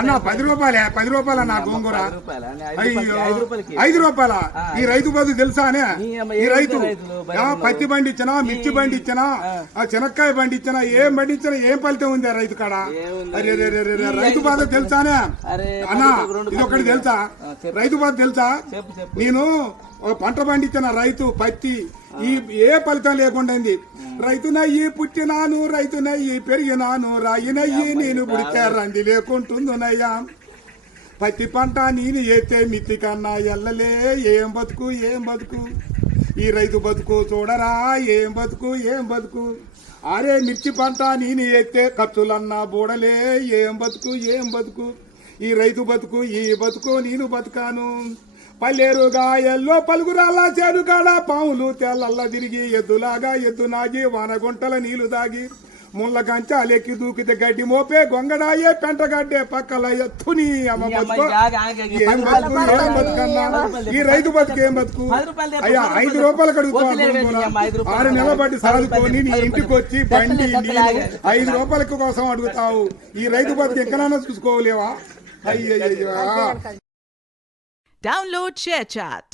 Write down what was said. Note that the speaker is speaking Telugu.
అన్న 10 రూపాయలే, 10 రూపాయల నా గోంగూర. అయ్యో 5 రూపాయల. ఈ రైతు బతుకు తెలుసా అనే? ఈ రైతు పత్తి బండి ఇచ్చినా, మిర్చి బండి ఇచ్చినా, చెనక్కాయ బండి ఇచ్చినా, ఏం బండి ఇచ్చినా ఏం ఫలితం ఉంది రైతు కాడ? అరే రైతు బాధ తెలుసానే అన్న? ఇది ఒకటి తెలుసా? రైతు బాధ తెలుసా? నేను పంట పండించిన రైతు పత్తి ఏ ఫలితం లేకుండా రైతునయ్యి పుట్టినాను, రైతునయ్యి పెరిగినాను, రాయినయ్యి నేను పుడితే రంది లేకుంటుందునయ్యా. పత్తి పంట నేను ఏతే మిత్తి కన్నా ఎల్లలే. ఏం బతుకు ఏం బతుకు ఈ రైతు బతుకు చూడరా, ఏం బతుకు ఏం బతుకు. అరే మిర్చి పంట నేను ఏతే ఖర్చులన్నా బూడలే. ఏం బతుకు ఏం బతుకు ఈ రైతు బతుకు, ఈ బతుకు నేను బతుకాను. పల్లెరుగా ఎల్లో పలుగురాల చేను కాడ పాములు తెల్లల్లా తిరిగి, ఎద్దులాగా ఎద్దు నాగి, వానగుంటల నీళ్లు దాగి, ముళ్ళ కంచాలెక్కి దూకితే గడ్డి మోపే గొంగడాయే పెంటగడ్డే పక్కల ఎత్తుని అమ్మ బతుకు. ఏం బతుకు ఏం బతుకన్నా ఈ రైతు బతుకు ఏం బతుకు? అయ్యా 5 రూపాయలకు అడుగుతాను. 6 నెలల బట్టి సాదుకొని నీ ఇంటికి వచ్చి బండి 5 రూపాయల కోసం అడుగుతావు. ఈ రైతు బతుకు ఎక్కడైనా చూసుకోలేవా? అయ్యయ్యో. Download ShareChat.